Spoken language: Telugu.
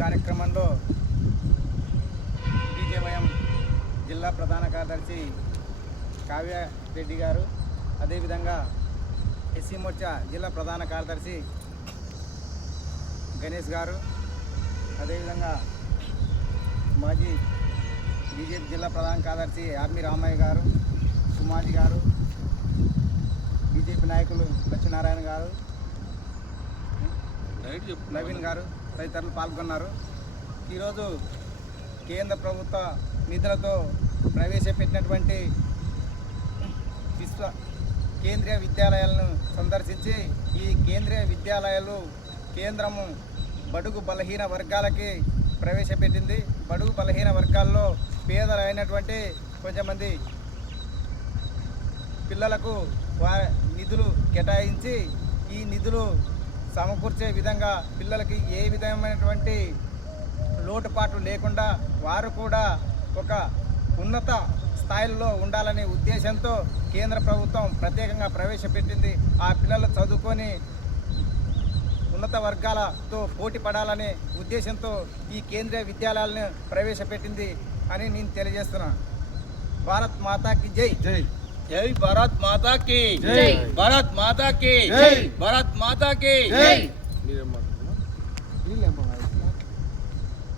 కార్యక్రమంలో బీజేవైఎం జిల్లా ప్రధాన కార్యదర్శి కావ్య రెడ్డి గారు, అదేవిధంగా ఎస్సీ మోర్చా జిల్లా ప్రధాన కార్యదర్శి గణేష్ గారు, అదేవిధంగా మాజీ బీజేపీ జిల్లా ప్రధాన కార్యదర్శి ఆర్మీ రామయ్య గారు, సుమాజీ గారు, బీజేపీ నాయకులు లక్ష్మీనారాయణ గారు, నవీన్ గారు తదితరులు పాల్గొన్నారు. ఈరోజు కేంద్ర ప్రభుత్వ నిధులతో ప్రవేశపెట్టినటువంటి కేంద్రీయ విద్యాలయాలను సందర్శించి ఈ కేంద్రీయ విద్యాలయాలు కేంద్రము బడుగు బలహీన వర్గాలకి ప్రవేశపెట్టింది. బడుగు బలహీన వర్గాల్లో పేదలైనటువంటి కొంతమంది పిల్లలకు నిధులు కేటాయించి ఈ నిధులు సమకూర్చే విధంగా పిల్లలకి ఏ విధమైనటువంటి లోటుపాట్లు లేకుండా వారు కూడా ఒక ఉన్నత స్థాయిలో ఉండాలనే ఉద్దేశంతో కేంద్ర ప్రభుత్వం ప్రత్యేకంగా ప్రవేశపెట్టింది. ఆ పిల్లలు చదువుకొని ఉన్నత వర్గాలతో పోటీ పడాలనే ఉద్దేశంతో ఈ కేంద్రీయ విద్యాలయాలను ప్రవేశపెట్టింది అని నేను తెలియజేస్తున్నాను. భారత్ మాతాకి జై. జై జై భారత్ మాతాకి జై. భారత్ మాతాకి జై. భారత్ మాతాకి జై.